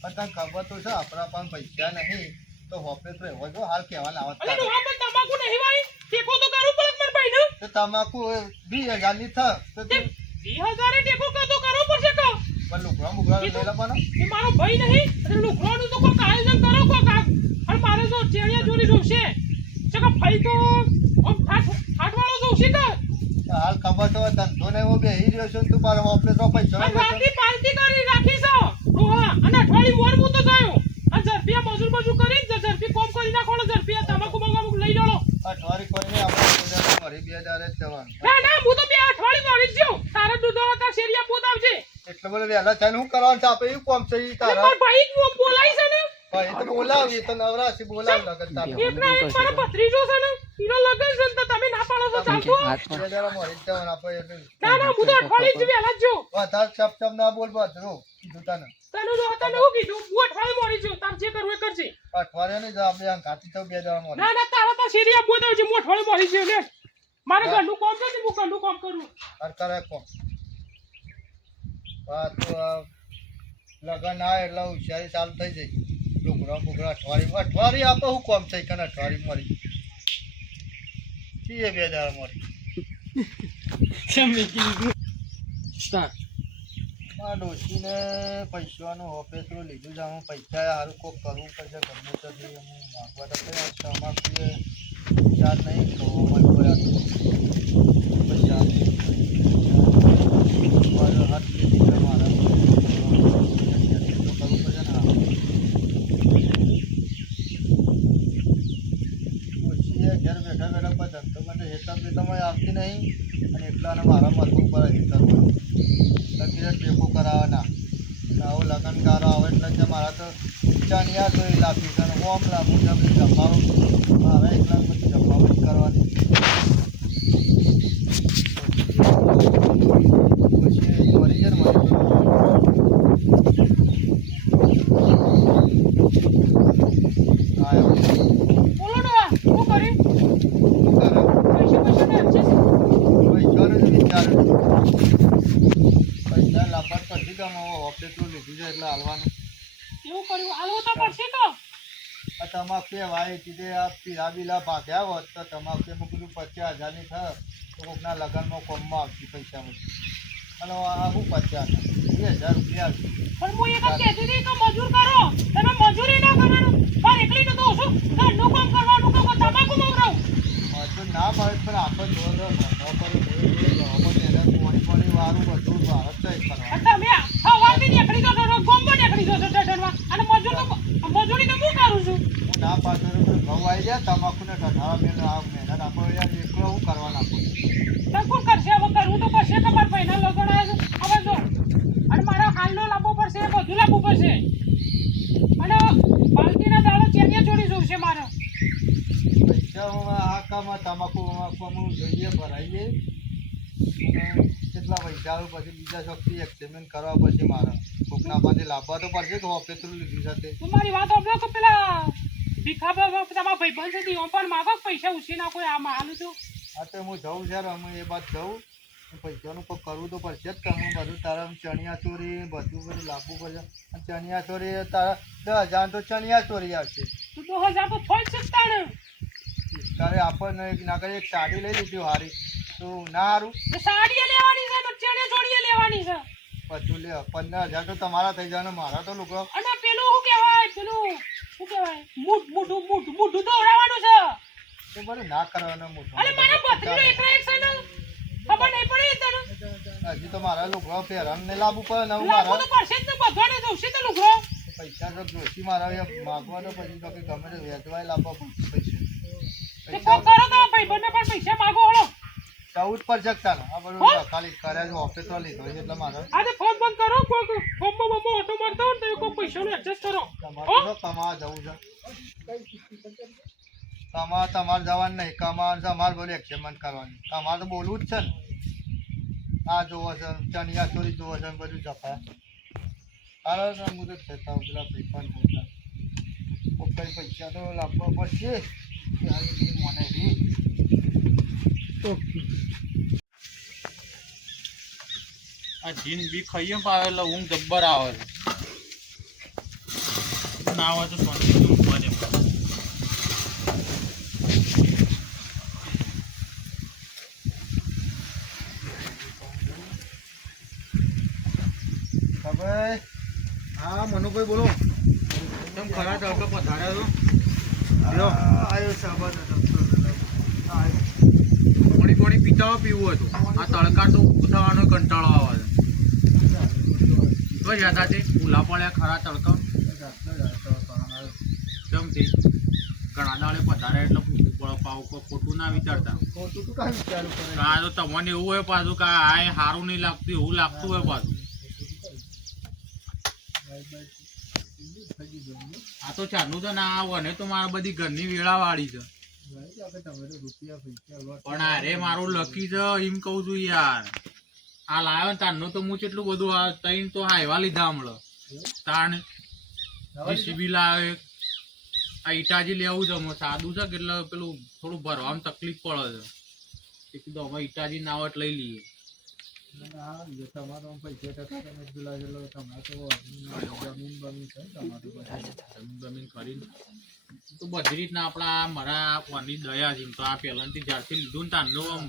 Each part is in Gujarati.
પણ તને ખબર તો છે આપણા પણ પૈસા નહીં તો હોપે તો એવો જો હાલ કહેવાના આવત અલે ડોહા પણ તમાકુ નહીં ભાઈ ટેકો તો કરું પડે માર ભાઈ ને તો તમાકુ 20,000 ની થ તો તે 20,000 ટેકો તો કરવો પડશે કો પણ લુગડા મુગડા લઈ લેવાનો એ મારો ભાઈ નહીં એટલે લુગડાનું તો કોઈ આયોજન કરો કો કાક અને મારે જો ચેડિયા જોડી જોશે છે કે ભાઈ તો આમ ફાટવાળો જોશે કે હાલ ખબર તો ધંધો ને એવો બેહી રહ્યો છે તું મારા હોપે તો પૈસા અને રાતી પાર્ટી કરી રાખી છો ડોહા અને અઠવાડી મોર હું તો જાયો અને ઝડપિયા મજૂર કરી ઝડપી કોમ કરી નાખો ઝડપિયા તમાકુ મંગાવું લઈ જાઓ અઠવાડી કરીને આપણે મરી 2,000 જ જવાનું ના હું તો બે અઠવાડી મરી જ જાઉં તારા દૂધવા તાર શેરિયા પોત આવશે એટલે બોલે વહેલા થઈને હું કરવાનું છે આપણે એવું કોમ છે ઈ તારા મારા ભાઈ નું બોલાય છે ને ભાઈ તો બોલાવી તો નવરાશી બોલાવ લગન તારે એકના એક મારા ભત્રીજો છે ને ઈનો લગન છે તો તમે ના પાડો તો ચાલતો 2,000 મરી જવાનું આપણે ના હું તો અઠવાડી જ વહેલા જ જો વધારે ચપ ના બોલ બદરો કીધું તને તને જો તને હું કીધું હું અઠવાડી મરી જો તાર જે કરવું એ કરજે અઠવાડિયા ની જવાબ દે કાતી તો 2,000 મરી ના તારા તો શેરિયા પોત આવશે હું અઠવાડી મરી જો લે મારે ઘરનું કામ છે હું ઘરનું કામ કરું કરે કોમ વાત તો લગન આ એટલે હોશિયારી ચાલુ થઈ જાય લુગડા બુગડા અઠવાડી આપે હું કોમ થઈ કને અઠવાડી મરી છીએ 2,000 મરી આ ડોશીને પૈસાનું હોપેસરું લીધું છે હું પૈસા સારું કોક કરવું પડશે ગમે તો માગવા તો તમાકુ વિચાર નહીં તો મળ્યો પૈસા હાથ લીધી મારા તો કરવું પડશે ને ડોશીએ ઘેર બેઠા બેઠા પણ ધંધો મને હિસાબ તમે આવતી નહીં અને એટલાને મારા માથું પર હિસાબ લગીને ટેકો કરાવવાના આવો લગનકારો આવે એટલે જે મારા તો ચણિયા તો એ લાપી છે અને ઓમ લાવું છે બધી જમાવો મારે એકલા બધી જમાવો જ કરવાની પછી મરી જાય ને મારી બોલો ને શું કરી પૈસા ને છે પૈસાનું જ વિચાર પૈસા લાભ પછી ગમે ઓપરેટલું લીધું છે એટલે હાલવાનું એવું કર્યું આલવું તો પડશે તો આ તમાકુ વાય કીધે આ પીલા બીલા ભાગ્યા હોત તો તમાકુ એમાં કીધું 50,000 ની થાય તો કોકના લગ્નમાં કોમમાં આવતી પૈસા બધું અને આ શું 50,000 2,000 રૂપિયા આવશે પણ હું એક જ કહેતી હતી કે મજૂર કરો તમે મજૂરી ના કરવાનું પણ એકલી તો શું ઘરનું કામ કરવાનું કે તમાકુ મંગાવું મજૂર ના મળે પણ આપણે જોર પાણી વાળું બધું ભારત તો એક કરવા તમે સવારથી નીકળી જશો ગોમમાં નીકળી જશો ટેટરમાં અને મજૂરી તો હું કરું છું હું ના પાછળ ઘઉં આવી જાય તમાકુને ઠઠાવા મેળ આ મહેનત આપણો યાર એકલો હું કરવા નાખું તો કોણ કરશે હવે કરવું તો પડશે તમારે ભાઈના લગન આવ્યા છે હવે જો અને મારા હાલનો લાવવો પડશે બધું લાવવું પડશે અને બાલકીના દાડો ચેનિયા જોડી જવું છે મારે પૈસા આ કામમાં તમાકુ હું જોઈએ ભરાઈએ કેટલા પૈસા આવે પછી બીજા શક્તિ એક્સપેરિમેન્ટ કરવા પછી મારે કોકના પાસે લાવવા તો પડશે કે ઓપરેટર લીધી સાથે તમારી વાત સાંભળો કે પેલા ભીખા તમારા ભાઈબંધ છે દીવો પણ માગો પૈસા ઉછી નાખો આમાં હાલું છું હા તો હું જઉં છે અમે એ બાદ જઉં પૈસાનું કોઈ કરવું તો પડશે જ કરવું બધું તારા ચણિયા ચોરી બધું લાવવું પડશે અને ચણિયા ચોરી તારા 10,000 તો ચણિયા ચોરી આવશે તું 2,000 તો થોડ શકતા ને તારે આપણને ના કરી એક સાડી લઈ લીધી હારી તો ના સારું સાડી લેવાની છે તો ચણિયા ચોરી લેવાની છે બધું લે 15,000 તો તમારા થઈ જાય ને મારા તો લોકો અને પેલું શું કહેવાય મોઢું તો ઉડાવવાનું છે તો બધું ના કરવાના મોટું અરે મારા ભત્રીનો એકલા એક છે ને ખબર નહીં પડી તને હજી તો મારા લોકો પહેરવાનું ને લાવવું પડે ને લાવવું તો પડશે જ ને બધાને જોશે તો લુગડો પૈસા તો જોશી મારા માગવાનો પછી તો કે ગમે તે વેચવાય લાવવા પડશે પૈસા તે કોમ કરો તો ભાઈબંધને પણ પૈસા માગો હળો 14 પર જગતા ને આ બધું ખાલી કર્યા છે ઓફિસમાં લીધો છે એટલે મારે આજે ફોન બંધ કરો ફોનમાં ઓટો મારતો હોય ને તો કોઈ પૈસાનું એડજસ્ટ કરો તમારે તો કમાવા જવું છે તમારે જવાનું નહીં કમાવાનું છે અમારે બોલે એક્સપેરિમેન્ટ કરવાની તમારે તો બોલવું જ છે ને આ જોવો છે ચણિયા ચોરી જોવો છે બધું જફા હાલો ને હું તો થતા પેલા પૈસા કોઈ પૈસા તો લાવવા પડશે મને બી આ જીન બી ખાઈએ પાવે એટલે ઊંઘ જબ્બર આવે ના હોય તો શાંતિથી ઊંઘવા દે. ભાઈ હા મનુભાઈ બોલો. કેમ ખરા તડકો પધાર્યા છો? લ્યો આવ્યો સાબા પાણી પીતા હોય પીવું હતું. આ તડકા તો ઉઠાવાનો કંટાળો આવે છે. તો યાદ છે ભૂલા પડ્યા ખરા તડકા કેમ થી ઘણા દાડે પધારે એટલે પૂછવું પડે પાવ ખોટું ના વિચારતા. ખોટું તો કાંઈ વિચારવું પડે. આ તો તમને એવું હોય પાછું કે આ સારું નહીં લાગતું એવું લાગતું હોય પાછું. આ તો ચાલુ છે ને આ વને તો મારા બધી ઘરની વેળા વાળી છે. પણ અરે મારું લકી છે એમ કઉ છું યાર. આ લાવ્યો ને તારનો તો હું કેટલું બધું આ તૈન તો હાઈવા લીધા હમણાં. તાણ જીસીબી લાવે આ ઈટાજી લેવું છે હમણાં સાદું છે કે એટલે પેલું થોડું ભરવામાં તકલીફ પડે છે. કીધું અમે ઈટાજી ના હોય લઈ લઈએ. તમારો 50% તમે પેલા જેટલો તમારે તો જમીન બમીન છે જમીન ખરી તો બધી રીતના આપણા મારા વાની દયા છે. તો આ પહેલાથી જ્યારથી લીધું ને તારનો આમ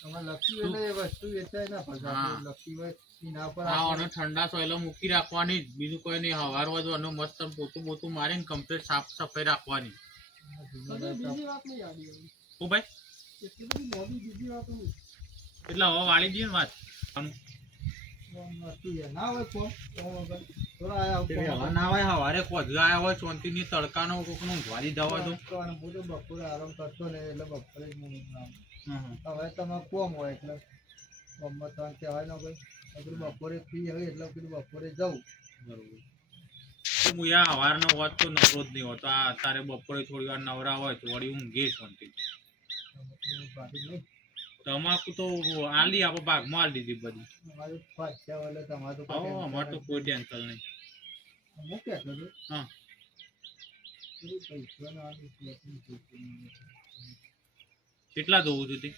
તમે લકી એટલે એ વસ્તુ વેચાય ના પછી લકી હોય એના પર અને ઠંડા સોયલો મૂકી રાખવાની જ બીજું કોઈ નહીં. હવાર હોય તો એનું મસ્ત પોતું મારીને કમ્પ્લીટ સાફ સફાઈ રાખવાની. શું ભાઈ એટલે હવે વાળી દઈએ ને વાત ના હોય હવારે કોઝા આવ્યા હોય શાંતિની તડકાનો કોકનો ઊંઘવા દીધા હોય તો બપોરે આરામ કરતો ને એટલે બપોરે જ હવે તમે કોમ હોય એટલે ગમત કહેવાય ને ભાઈ બપોરે ફ્રી હોય એટલે કીધું બપોરે જવું. બરોબર. હું યા હવારનો હોત તો નવરો જ નહીં હોતો. આ તારે બપોરે થોડી વાર નવરા હોય તો વળી ઊંઘે શાંતિ. તમાકુ તો આલી આપણે ભાગમાં આલી દીધી બધી. અમારે તો કોઈ ટેન્શન નહીં. હા કેટલા દઉં છું તે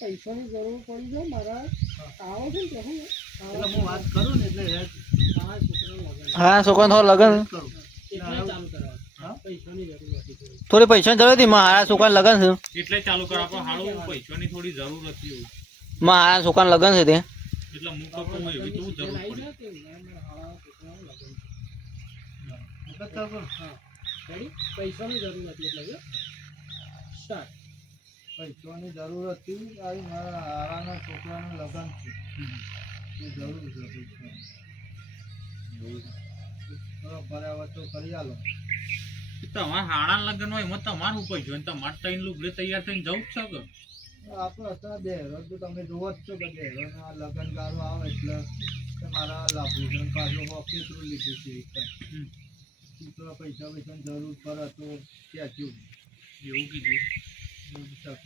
પૈસાની જરૂર પડી જાય મારા આવો છે ને એટલે હું વાત કરું ને એટલે હા છોકરા થોડા લગન થોડી પૈસાની જરૂર હતી મારા છોકરાને લગન છે એટલે ચાલુ કરો આપણે હારું પૈસાની થોડી જરૂર હતી એવું. મારા છોકરાને લગન છે તે એટલે હું કહું એવી તો જરૂર પડી. પૈસાની જરૂર હતી એટલે પૈસાની જરૂર હતી આવી મારા હારાના છોકરાનું લગ્ન છે એ જરૂર છે બરાબર તો કરી આલો. તમારા હાડા લગ્ન હોય એમાં તમારું પૈસા ને તમારે ત્રણ લુગડે તૈયાર થઈને જવું જ છે કે આપણે અત્યારે બેહરો તો તમે જોવો જ છો કે બેહરો આ લગ્ન ગાળો આવે એટલે મારા લાભુ છે પાછું ઓફિસ લીધું છે થોડા પૈસા પૈસાની જરૂર પડે તો ક્યાં એવું કીધું.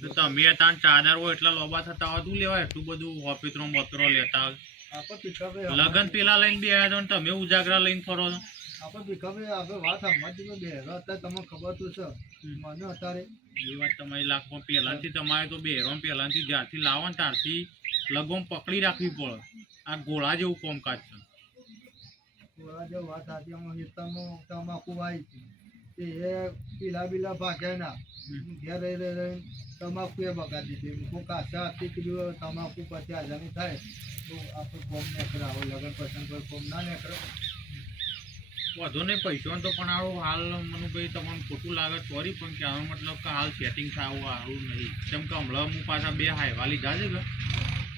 તો તમે ત્યાં ચાદર હોય એટલા લોબા થતા હોય તું લેવાય એટલું બધું ઓફિસરો બતરો લેતા હોય. લગન પેલા લઈને બે આવ્યા છો ને તમે ઉજાગરા લઈને ફરો છો. આપણે ભીખાભાઈ આપણે વાત સમજવી બેહરો અત્યારે તમને ખબર તો છે મને અત્યારે એ વાત તમારી લાખમાં પહેલાંથી તમારે તો બેહરો પહેલાંથી જ્યારથી લાવો ને ત્યારથી લગોમ પકડી રાખવી પડે. આ ગોળા જેવું કામકાજ છે. ગોળા જેવું વાત સાચી અમે તમાકુ વાવી છે એ પીલા બીલા ભાગ્યા ના ઘેર રહી તમાકુ એ બગાડી દીધી હું કાચા હતી કીધું તમાકુ 50,000ની થાય તો આપણે કોમ નીકળાવો લગન પસંદ પર કોમ ના નીકળે વધુ નહીં પૈસા તો પણ આવું હાલ મને ભાઈ તમને ખોટું લાગે સોરી પણ કહેવાનો મતલબ કે હાલ સેટિંગ થાય આવું સારું નહીં. કેમ કે હમણાં હું પાછા બે હાઈવા લીધા છે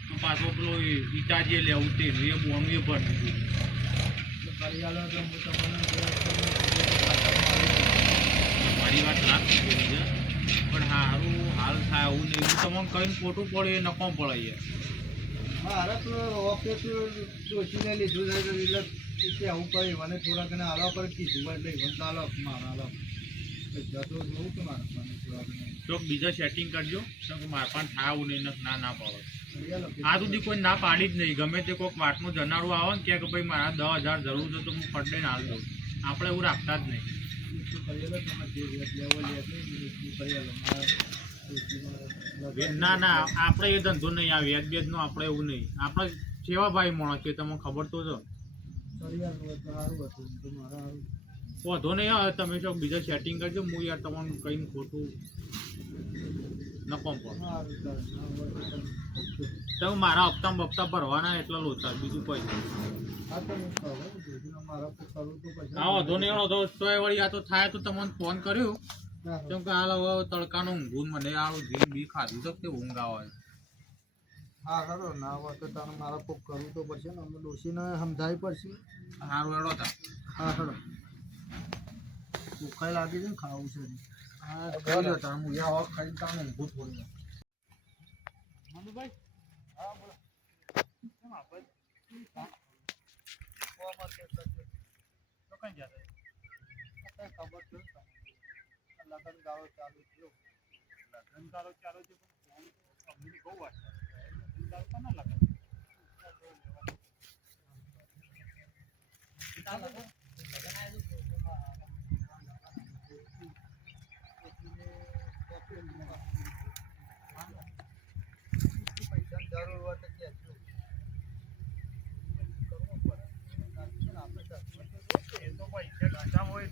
કે પાછો પેલો ઈટાજીએ લેવું તે એ બોનું એ ભર દીધું. કરી આલો તો હું તમને મારી વાત લાગતી છે પણ સારું હાલ થાય આવું નહીં. હું તમને કહીને ખોટું પડે એ નફો પડે યાર. મારે તો ઓફિસ ડોસીને લીધું છે એટલે આવું કરી મને થોડા ઘણા હાલવા પર કીધું એટલે મને ચાલો મારા હાલો જતો જોઉં કે મારે થોડા ઘણા ચોક બીજા સેટિંગ કરજો કે મારે પણ થાય આવું નહીં ના પડે. આ સુધી કોઈ ના પાડી જ નહીં. ગમે તે કોઈક વાતનું જનારું આવે ને કે ભાઈ મારા 10,000 જરૂર છે તો હું ફટને હાલ દઉં. આપણે એવું રાખતા જ નહીં. કરી આલો તમે જે લેવો લે કરી આલો ના ના આપણે એ ધંધો નહીં આવે વ્યાજ બેજ નો આપણે એવું નહીં આપણે કેવા ભાઈ માણસ છે તમને ખબર તો છે વાંધો નહીં આવે તમે શું બીજા સેટિંગ કરજો હું યાર તમને કઈ ખોટું નફો પણ તમે મારા હપ્તા બપ્તા ભરવાના એટલા લોચા બીજું પૈસા હા વાંધો નહીં વાંધો તો એ વળી આ તો થાય તો તમને ફોન કર્યો કેમ કે હાલ હવે તડકાનું ઊંઘું મને આવું જીમ બી ખાધું તો તે ઊંઘ આવે હા ખરો ના હોય તો તારે મારા કોક કરવું તો પડશે ને અમે ડોશીને સમજાવી પડશે સારું એડો તા હા ખરો ભૂખાઈ લાગી છે ને ખાવું છે હા ખાઈ લો તાર હું યા ખાઈ તાર ઊંઘું થોડું મનુભાઈ હા બોલો કેમ આપણે તો કઈ જાય ખબર છે લગન ગાળો ચાલુ થયો લગ્ન ગાળો ચાલુ છે પણ કંપની બહુ વાત કરે લગ્ન ગાળો કોના લગ્ન પૈસાની જરૂર હોય તો કહેજો કરવું પડે આપણે એ તો પૈસા ગાંઠા હોય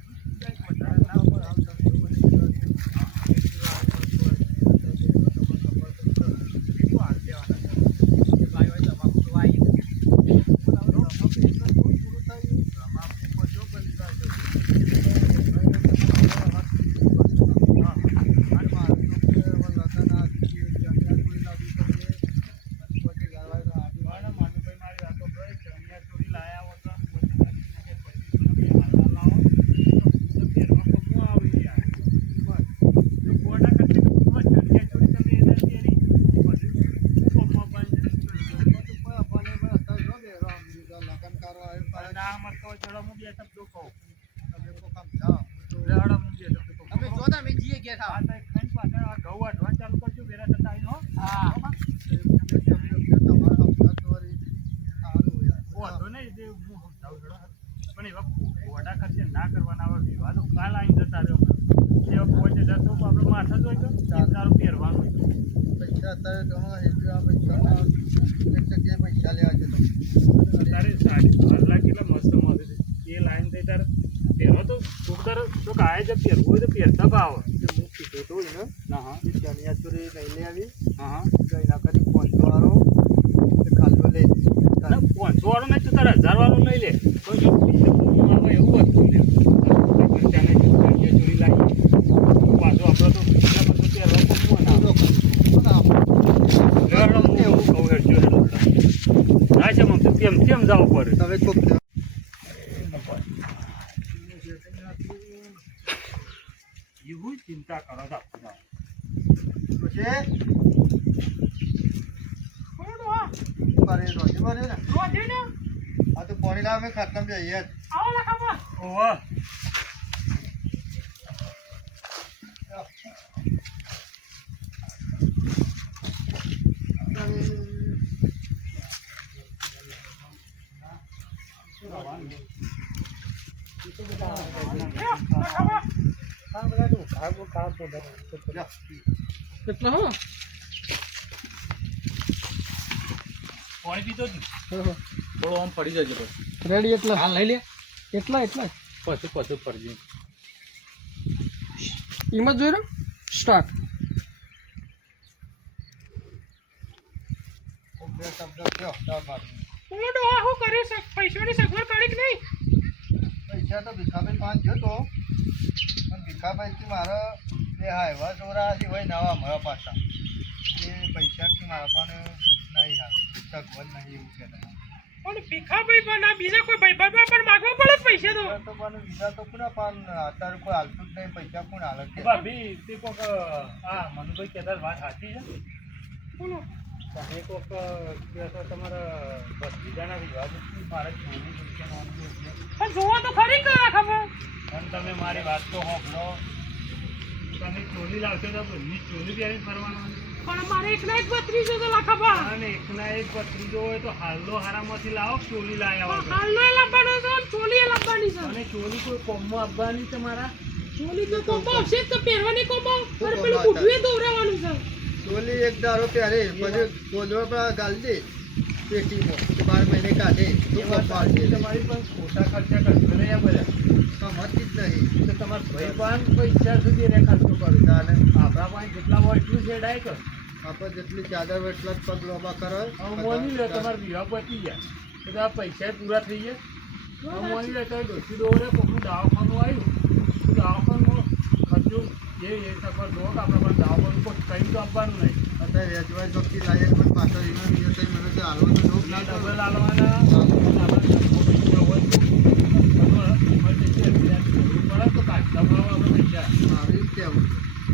પણ એવા ગોડા ખર્ચે ના કરવાના આવે વિવાદો કાલ આવી જતા રહ્યો એવા પહોંચે જતો આપણે માથા જોઈ તો તારું પહેરવાનું પૈસા અત્યારે ઘણો પૈસા એક જગ્યાએ પૈસા લેવા છે તારે સાડી હરલા કેટલા મસ્ત મળે છે એ લાઈન થઈ તારે પહેરો તો છોકરા તો કાય છે પહેરવું હોય તો પહેરતા ભાવ હું કીધું તો એને ના હા ચણિયાચોરી નહીં લેવી હા એના કરી 500 વાળો ખાલો લે 500 વાળો નહીં તો તારે 1000 વાળો લઈ લે તો જો એવું હતું લે ચોરી લાગી પાછો આપણે તો બીજા બધું પહેરવા કેમ કેમ જવું પડે તમે કોક એવું ચિંતા કરો છો છે ને આ તો પાણી લાવ મેં ખાતમ જઈએ ઓવા કેટલા હો પાણી પીતો જ થોડો આમ પડી જજો પછી રેડી એટલા હાલ લઈ લે એટલા એટલા પછી ફરજી એમાં જોઈ રહ્યો સ્ટાર્ટ પૈસાની સગવડ કરી કે નહીં પૈસા તો ભીખાભાઈ 5 ગયો તો પણ ભીખાભાઈથી મારે બે હાઈવા ચોરા હતી હોય નવા મારા પાછા એ પૈસાથી મારા પણ નહીં હાલ સગવડ નહીં એવું કહેતા પણ ભીખાભાઈ પણ આ બીજા કોઈ ભાઈ પણ માગવા પડે પૈસા તો તો પણ બીજા તો કોના પણ અત્યારે કોઈ હાલતું જ નહીં પૈસા કોણ હાલે છે ભાભી તે કોક આ મનુભાઈ કહેતા વાત સાચી છે બોલો તમે કોક કહેશો તમારા બસ બીજાના વિવાદ મારે ચોરી પણ જોવા તો ખરી ખબર પણ તમે મારી વાત તો હોભળો તમે ચોલી લાવશો તો બધી ચોલી પહેરી ફરવાનું પણ અમારે એકના એક બત્રીસો તો લાખા અને એકના એક બત્રીસો હોય તો હાલનો હારામાંથી લાવો ચોલી લાવ્યા હોય હાલનો એ લાવવાનો છે ચોલી એ લાવવાની છે અને ચોલી કોઈ કોમમાં આપવાની છે મારા ચોલી તો કોમમાં આવશે તો પહેરવાની કોમમાં અને પેલું બુઢુએ દોરાવાનું છે ડોલી એક દારો પહેરે પછી ગોદડો પર ગાલી દે પેટીમાં 12 મહિને કાઢે તો એ વાત કપાળ છે તમારી પણ ખોટા ખર્ચા કરશો નહીં આ બધા સમજતી જ નહીં તો તમારા ભાઈ પણ પૈસા સુધી રે ખર્ચો કરો તાને આપણા પાસે જેટલા હોય એટલું છેડાય કર આપણે જેટલી ચાદર હોય એટલા જ પગ લોબા કરો હવે મોની લે તમારે વિવાહ પતી ગયા તો તમારા પૈસા પૂરા થઈ ગયા હવે મોની લે તો ડોસી દોડે કોકનું દવાખાનું આવ્યું તો દવાખાનું ખર્ચો એ સફર દો કે આપણા પાસે દવાખાનું કોઈ કંઈ તો આપવાનું નહીં અત્યારે વેચવાય જોગતી લાગે પણ પાછળ એમાં બીજો કંઈ મને તો હાલવો તો જોગ ના ડબલ ડબલ આલવાના આપણે પૈસા હોય તો ઇમરજન્સી પડે તો કાઢતા ભાવ આપણે પૈસા આવી જ કહેવું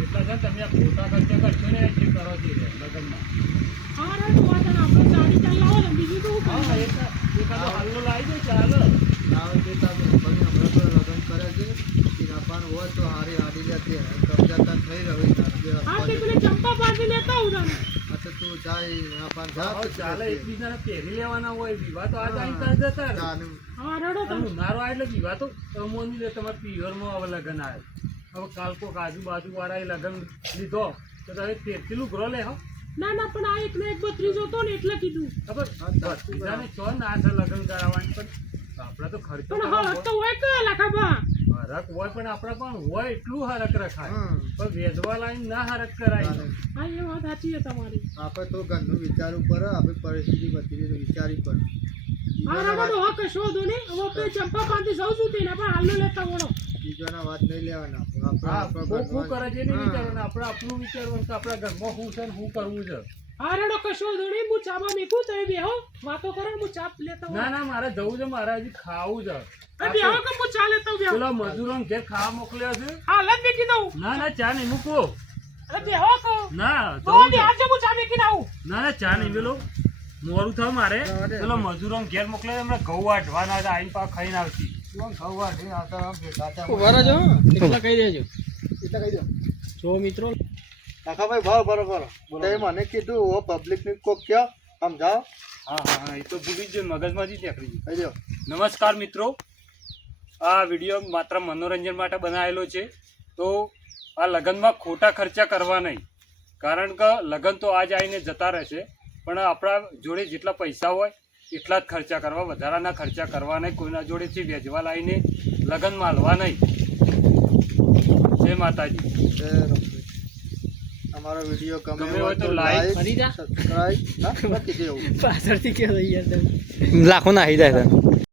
એટલા છે તમે આ ખોટા ખર્ચા કરશો ને જે કરો છે લગ્નમાં હા એકાદો હાલ્લો લાવી દો ચાલો આવે તે તારે બને હમણાં તો લગ્ન કરે છે સીનાપાન હોય તો હારી હારી જતી કબજા તાર થઈ રહ્યો હા તો તું જાય સીનાપાન જા ચાલે એકબીજાને પહેરી લેવાના હોય વિવાહ તો આજ આવી કાલ જતા રહે. અને ઉનાળો આવે એટલે વિવાહ તો અમોની લે તમારે પિયરમાં હવે લગ્ન આવે હવે કાલ કોક આજુબાજુ વાળાએ લગ્ન લીધો તો તમે કેટલું ગ્રો લે હો ના ના પણ આ એકનો એક બત્રીજો હતો ને એટલે કીધું ખબર બીજાને છો ના છે લગ્ન કરાવવાની પણ આપણે તો ખર્ચો પણ કરવો હરખ તો હોય કે લાખાબા હરક હોય પણ આપણા પણ હોય એટલું હરક રખાય હમ. પણ વેચવા લાઈન ના હરક કરાય હા એ વાત સાચી છે તમારી આપણે તો ઘરનું વિચારવું પડે આપણી પરિસ્થિતિ બધી રીતે વિચારવી પડે હા રાડો હો કશો દો ને હવે આપણે ચંપા પાંથી સૌ સુધી ને પણ હાલનો લેતા વળો બીજાના વાત નહીં લેવાના આપણે હા આપણો શું કરે છે નહીં હા. વિચારવાનું આપણે આપણું વિચારવાનું કે આપણા ઘરમાં શું છે ને શું કરવું છે હા રાડો કશો દો ને હું ચાબા મેકું તો એ બેહો વાતો કરો હું ચા લેતા ના વળો ના મારે જવું છે મારે હજી ખાવું છે આ બેહો કે હું ચા લેતા બેહો પેલા મજૂરોને ઘેર ખાવા મોકલ્યા છે હાલ જ મેકી દઉં ના ના ચા નહીં મૂકો અરે બેહો કે ના તો જવું છે. આજે હું ચા મેકીને આવું ના ના ચા નહીં પેલો મોડું થયું મારે પેલો મજૂરોને ઘેર મોકલ્યા હમણાં ઘઉં વાઢવાના હતા આઈને પાછા ખાઈને આવતી કોણ ખવા છે આવતા આમ ભેગા થયા. એટલા કહી દેજો એટલે કહી દો જો મિત્રો કાકાભાઈ ભાવ બરોબર તે મને કીધું ઓ પબ્લિક ને કોક કયો સમજાવો હા હા હા એ તો ભૂલી જ મગજમાંથી જ નીકળી ગયું કહી દો નમસ્કાર મિત્રો આ વિડીયો માત્ર મનોરંજન માટે બનાવેલો છે તો આ લગ્નમાં ખોટા ખર્ચા કરવા નહીં કારણ કે લગ્ન તો આજ આવીને જતા રહેશે પણ આપણા જોડે જેટલા પૈસા હોય એટલા જ ખર્ચા કરવા વધારાના ખર્ચા કરવા નહીં કોઈના જોડેથી વેચવા લાવીને લગ્ન માલવા નહીં જય માતાજી તે રમશે. અમારો વિડીયો ગમે હોય તો like, લાઈક સબસ્ક્રાઇબ ના કીધું એવું લાખો નાખી જાય